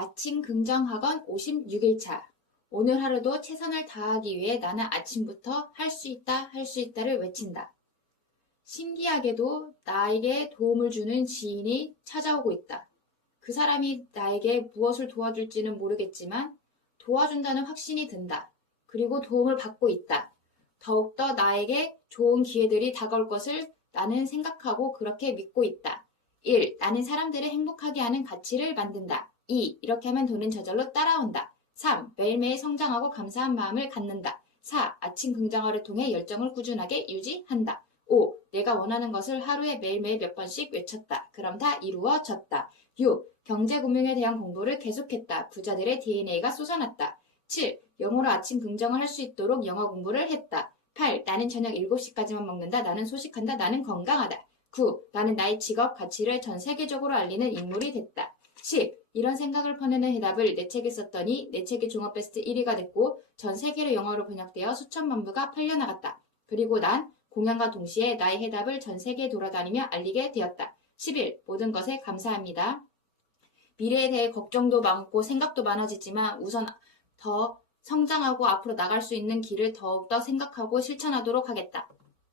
아침 긍정학원 56일차. 오늘 하루도 최선을 다하기 위해 나는 아침부터 할 수 있다, 할 수 있다를 외친다. 신기하게도 나에게 도움을 주는 지인이 찾아오고 있다. 그 사람이 나에게 무엇을 도와줄지는 모르겠지만 도와준다는 확신이 든다. 그리고 도움을 받고 있다. 더욱더 나에게 좋은 기회들이 다가올 것을 나는 생각하고 그렇게 믿고 있다. 1. 나는 사람들을 행복하게 하는 가치를 만든다. 2. 이렇게 하면 돈은 저절로 따라온다. 3. 매일매일 성장하고 감사한 마음을 갖는다. 4. 아침 긍정어를 통해 열정을 꾸준하게 유지한다. 5. 내가 원하는 것을 하루에 매일매일 몇 번씩 외쳤다. 그럼 다 이루어졌다. 6. 경제금융에 대한 공부를 계속했다. 부자들의 DNA가 솟아났다. 7. 영어로 아침 긍정을 할 수 있도록 영어 공부를 했다. 8. 나는 저녁 7시까지만 먹는다. 나는 소식한다. 나는 건강하다. 9. 나는 나의 직업 가치를 전 세계적으로 알리는 인물이 됐다. 10. 이런 생각을 퍼내는 해답을 내 책에 썼더니 내 책이 종합 베스트 1위가 됐고 전 세계로 영어로 번역되어 수천만 부가 팔려나갔다. 그리고 난 공연과 동시에 나의 해답을 전 세계에 돌아다니며 알리게 되었다. 11. 모든 것에 감사합니다. 미래에 대해 걱정도 많고 생각도 많아지지만 우선 더 성장하고 앞으로 나갈 수 있는 길을 더욱더 생각하고 실천하도록 하겠다.